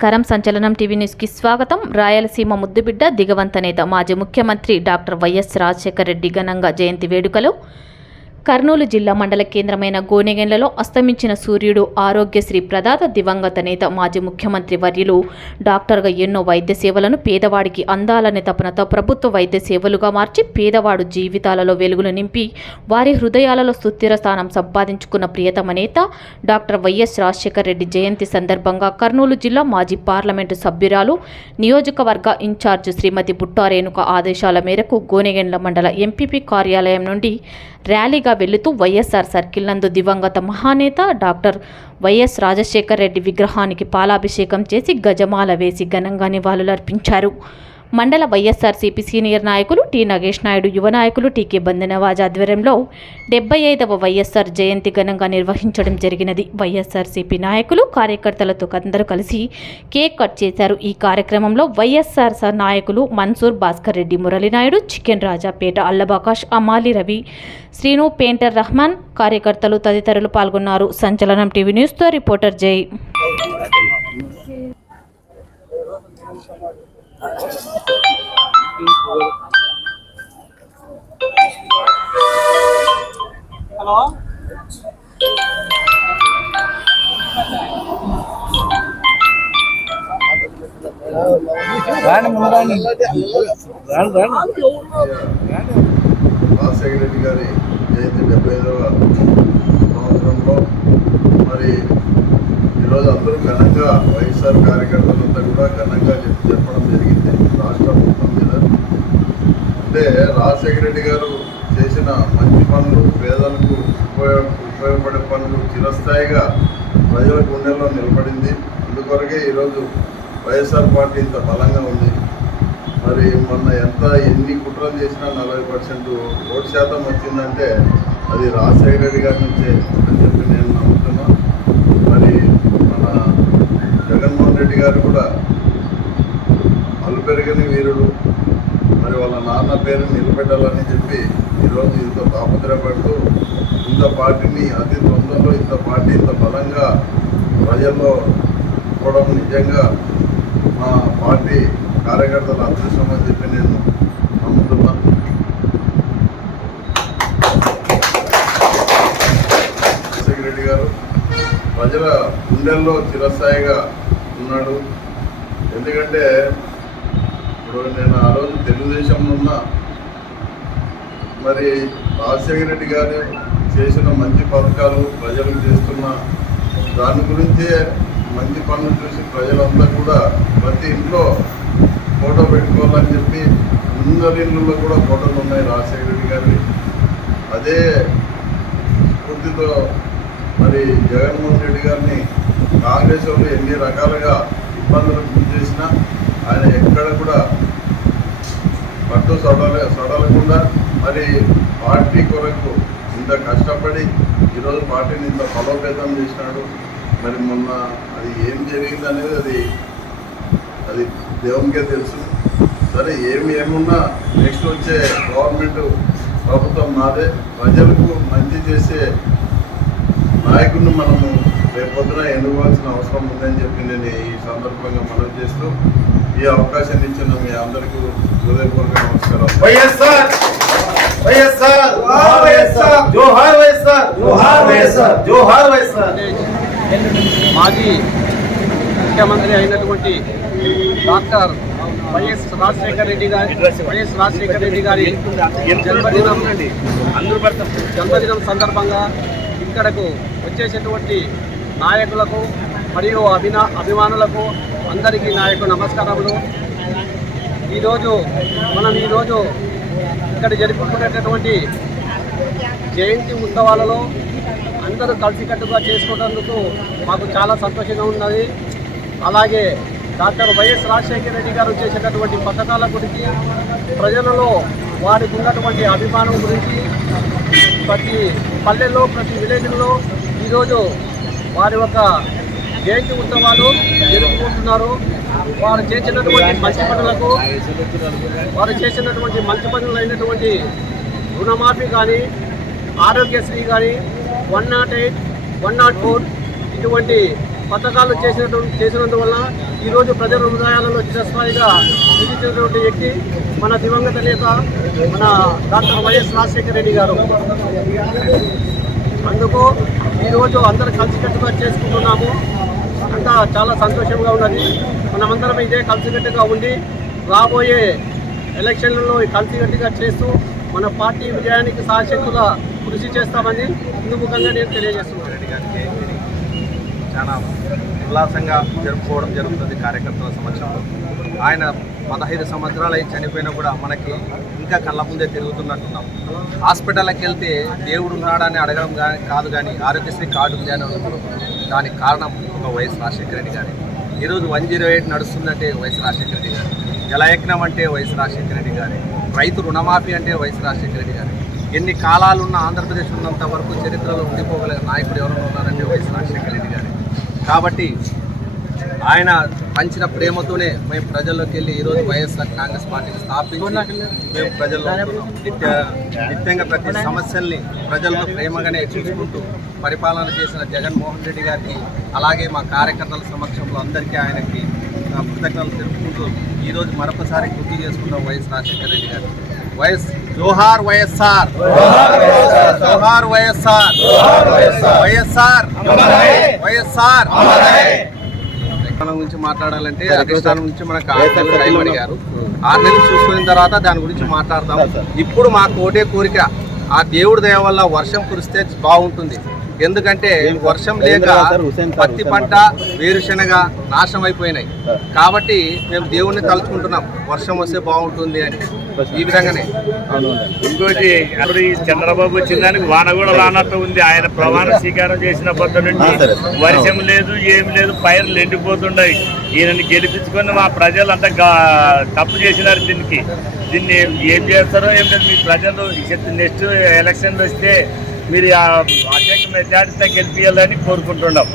నమస్కారం. సంచలనం టీవీ న్యూస్కి స్వాగతం. రాయలసీమ ముద్దుబిడ్డ దిగవంత నేత మాజీ ముఖ్యమంత్రి డాక్టర్ వైఎస్ రాజశేఖర రెడ్డి ఘనంగా జయంతి వేడుకలు. కర్నూలు జిల్లా మండల కేంద్రమైన గోనెగెండ్లలో అస్తమించిన సూర్యుడు, ఆరోగ్యశ్రీ ప్రదాత, దివంగత నేత మాజీ ముఖ్యమంత్రి వర్యులు డాక్టర్గా ఎన్నో వైద్య సేవలను పేదవాడికి అందాలనే తపనతో ప్రభుత్వ వైద్య సేవలుగా మార్చి పేదవాడు జీవితాలలో వెలుగులు నింపి వారి హృదయాలలో సుస్థిర స్థానం సంపాదించుకున్న ప్రియతమ నేత డాక్టర్ వైఎస్ రాజశేఖర రెడ్డి జయంతి సందర్భంగా కర్నూలు జిల్లా మాజీ పార్లమెంటు సభ్యురాలు, నియోజకవర్గ ఇన్ఛార్జ్ శ్రీమతి బుట్టా రేణుక ఆదేశాల మేరకు గోనెగెండ్ల మండల ఎంపీపీ కార్యాలయం నుండి ర్యాలీగా వెళుతూ వైఎస్ఆర్ సర్కిల్ నందు దివంగత మహానేత డాక్టర్ వైఎస్ రాజశేఖర రెడ్డి విగ్రహానికి పాలాభిషేకం చేసి గజమాల వేసి ఘనంగా నివాళులర్పించారు. మండల వైఎస్ఆర్సీపీ సీనియర్ నాయకులు టి నగేష్ నాయుడు, యువ నాయకులు టీకే బందనవాజ్ ఆధ్వర్యంలో 75వ వైఎస్ఆర్ జయంతి ఘనంగా నిర్వహించడం జరిగినది. వైఎస్ఆర్సీపీ నాయకులు, కార్యకర్తలతో అందరూ కలిసి కేక్ కట్ చేశారు. ఈ కార్యక్రమంలో వైఎస్ఆర్ నాయకులు మన్సూర్, భాస్కర్ రెడ్డి, మురళీనాయుడు, చికెన్ రాజాపేట, అల్లబాకాష్, అమాలి రవి, శ్రీను, పెయింటర్ రహమాన్, కార్యకర్తలు తదితరులు పాల్గొన్నారు. సంచలనం టీవీ న్యూస్తో రిపోర్టర్ జై. హలో రాజశేఖర రెడ్డి గారి జయంతి 75వ సంవత్సరంలో మరి ఈరోజు అందరూ ఘనంగా వైఎస్ఆర్ కార్యకర్తలంతా కూడా ఘనంగా చెప్పడం జరిగింది రాష్ట్రం మొత్తం మీద. అంటే రాజశేఖర రెడ్డి గారు చేసిన మంచి పనులు, పేదలకు ఉపయోగపడే పనులు చిరస్థాయిగా ప్రజల గుండెల్లో నిలబడింది. అందుకొరకే ఈరోజు వైఎస్ఆర్ పార్టీ ఇంత బలంగా ఉంది. మరి మొన్న ఎన్ని కుట్రలు చేసినా 40% ఓటు శాతం వచ్చిందంటే అది రాజశేఖర రెడ్డి గారి నుంచే అని చెప్పి నేను నమ్ముతున్నా. మరి మన జగన్మోహన్ రెడ్డి గారు కూడా అలుపెరగని వీరుడు. మరి వాళ్ళ నాన్న పేరుని నిలబెట్టాలని చెప్పి ఈరోజు ఇంత తాపత్రయపడుతూ ఇంత పార్టీని అతి తొందరలో ఇంత పార్టీ ఇంత బలంగా ప్రజల్లో పోవడం నిజంగా మా పార్టీ కార్యకర్తల అదృష్టం అని చెప్పి నేను నమ్ముతున్నాను. రాజశేఖర రెడ్డి గారు ప్రజల గుండెల్లో చిరస్థాయిగా ఉన్నాడు. ఎందుకంటే ఇప్పుడు నేను ఆ రోజు తెలుగుదేశంలో ఉన్నా, మరి రాజశేఖర రెడ్డి గారు చేసిన మంచి పథకాలు ప్రజలకు చేస్తున్న దాని గురించే మంచి పనులు చూసి ప్రజలంతా కూడా ప్రతి ఇంట్లో ఫోటో పెట్టుకోవాలని చెప్పి అందరి ఇళ్ళల్లో కూడా ఫోటోలు ఉన్నాయి రాజశేఖర రెడ్డి గారి. అదే స్ఫూర్తితో మరి జగన్మోహన్ రెడ్డి గారిని కాంగ్రెస్ వాళ్ళు ఎన్ని రకాలుగా ఇబ్బందులకు గురి చేసినా ఆయన ఎక్కడ కూడా పట్టు సడలకుండా మరి పార్టీ కొరకు ఇంత కష్టపడి ఈరోజు పార్టీని ఇంత బలోపేతం చేసినాడు. మరి మొన్న అది ఏం జరిగింది అనేది అది దేవునికే తెలుసు. సరే ఏమున్నా నెక్స్ట్ వచ్చే గవర్నమెంట్ ప్రభుత్వం నాదే. ప్రజలకు మంచి చేసే నాయకుడిని మనము రేపొద్దున ఎన్నుకోవాల్సిన అవసరం ఉందని చెప్పి నేను ఈ సందర్భంగా మనవి చేస్తూ ఈ అవకాశాన్ని ఇచ్చిన మీ అందరికీ హృదయపూర్వక నమస్కారం. వైఎస్ఆర్ వైఎస్ఆర్ వైఎస్ఆర్ జోహార్ వైఎస్ఆర్ జోహార్ వైఎస్ఆర్ జోహార్ వైఎస్ఆర్. మాజీ ముఖ్యమంత్రి అయినటువంటి డాక్టర్ వైఎస్ రాజశేఖర రెడ్డి గారి జన్మదినం సందర్భంగా ఇక్కడకు వచ్చేసేటువంటి నాయకులకు మరియు అభిమానులకు అందరికీ నాయకు నమస్కారములు. మనం ఈరోజు ఇక్కడ జరుపుకునేటటువంటి జయంతి ఉత్సవాలలో అందరూ కలిసికట్టుగా చేసుకోవడానికి మాకు చాలా సంతోషంగా ఉన్నది. అలాగే డాక్టర్ వైఎస్ రాజశేఖర రెడ్డి గారు చేసేటటువంటి పథకాల గురించి, ప్రజలలో వారికి ఉన్నటువంటి అభిమానం గురించి ప్రతి పల్లెల్లో, ప్రతి విలేజ్లో ఈరోజు వారి యొక్క జయంతి ఉత్సవాలు జరుపుకుంటున్నారు. వారు చేసినటువంటి మంచి పనులు అయినటువంటి రుణమాఫీ కానీ, ఆరోగ్యశ్రీ కానీ, 108, 104 ఇటువంటి పథకాలు చేసినందువల్ల ఈరోజు ప్రజల హృదయాలలో చిరస్థాయిగా నిలిచినటువంటి వ్యక్తి మన దివంగత నేత మన డాక్టర్ వైఎస్ రాజశేఖర రెడ్డి గారు. అందుకు ఈరోజు అందరూ కలిసికట్టుగా చేసుకుంటున్నాము. అంతా చాలా సంతోషంగా ఉన్నది. మనమందరం ఇదే కలిసికట్టుగా ఉండి రాబోయే ఎలక్షన్లలో కలిసికట్టుగా చేస్తూ మన పార్టీ విజయానికి సాయశక్తుగా కృషి చేస్తామని ఇందుముఖంగా నేను తెలియజేస్తున్నాను. రెడ్డి గారికి చాలా ఉల్లాసంగా జరుపుకోవడం జరుగుతుంది కార్యకర్తల సమక్షంలో. ఆయన 15 సంవత్సరాలు చనిపోయినా కూడా మనకి ఇంకా కళ్ళ ముందే తిరుగుతున్నట్టున్నాం. హాస్పిటల్కి వెళ్తే దేవుడు ఉన్నాడని అడగడం కాదు కానీ ఆరోగ్యశ్రీ కార్డు ఉంది అని అడుగుతున్నాం. దానికి కారణం ఒక వైఎస్ రాజశేఖర రెడ్డి గారి. ఈరోజు 108 నడుస్తుందంటే వైఎస్ రాజశేఖర రెడ్డి గారు. జలయజ్ఞం అంటే వైఎస్ రాజశేఖర రెడ్డి గారి. రైతు రుణమాఫీ అంటే వైఎస్ రాజశేఖర రెడ్డి గారి. ఎన్ని కాలాలున్న ఆంధ్రప్రదేశ్ ఉన్నంత వరకు చరిత్రలో ఉండిపోగలిగిన నాయకుడు ఎవరైనా ఉన్నారంటే వైఎస్ రాజశేఖర రెడ్డి గారి. కాబట్టి ఆయన పంచిన ప్రేమతోనే మేము ప్రజల్లోకి వెళ్ళి ఈరోజు వైఎస్ఆర్ కాంగ్రెస్ పార్టీని స్థాపించి మేము ప్రజల్లో నిత్యంగా ప్రతి సమస్యల్ని ప్రజల్లో ప్రేమగానే చూసుకుంటూ పరిపాలన చేసిన జగన్మోహన్ రెడ్డి గారికి, అలాగే మా కార్యకర్తల సమక్షంలో అందరికీ ఆయనకి కృతజ్ఞతలు తెలుపుకుంటూ ఈరోజు మరొకసారి గుర్తు చేసుకుంటాం వైఎస్ రాజశేఖర రెడ్డి గారు. జోహార్ వైఎస్ఆర్, జోహార్ వైఎస్ఆర్, వైఎస్ఆర్ వైఎస్ఆర్. గురించి మాట్లాడాలంటే అధిష్టానం నుంచి మనకు టైం అడిగారు. 6 నెలలు చూసుకున్న తర్వాత దాని గురించి మాట్లాడతాం. ఇప్పుడు మాకు ఒకటే కోరిక, ఆ దేవుడి దయ వల్ల వర్షం కురిస్తే బాగుంటుంది. ఎందుకంటే వర్షం లేక పత్తి పంట, వేరుశెనగ నాశనం అయిపోయినాయి. కాబట్టి మేము దేవుణ్ణి తలుచుకుంటున్నాం వర్షం వస్తే బాగుంటుంది అని. ఈ విధంగానే ఇంకోటి అప్పుడు ఈ చంద్రబాబు వచ్చిన దానికి వాన కూడా రానట్టు ఉంది. ఆయన ప్రమాణ స్వీకారం చేసిన పొద్దు నుండి వర్షం లేదు, ఏమి లేదు, పైర్లు ఎండిపోతుండయి. ఈయనని గెలిపించుకొని మా ప్రజలు అంతా తప్పు చేసినారు. దీన్ని ఏం చేస్తారో ఏం లేదు. మీ ప్రజలు నెక్స్ట్ ఎలక్షన్లు వస్తే మీరు అత్యధిక మెజార్టీతో గెలిపించాలని కోరుకుంటున్నాం.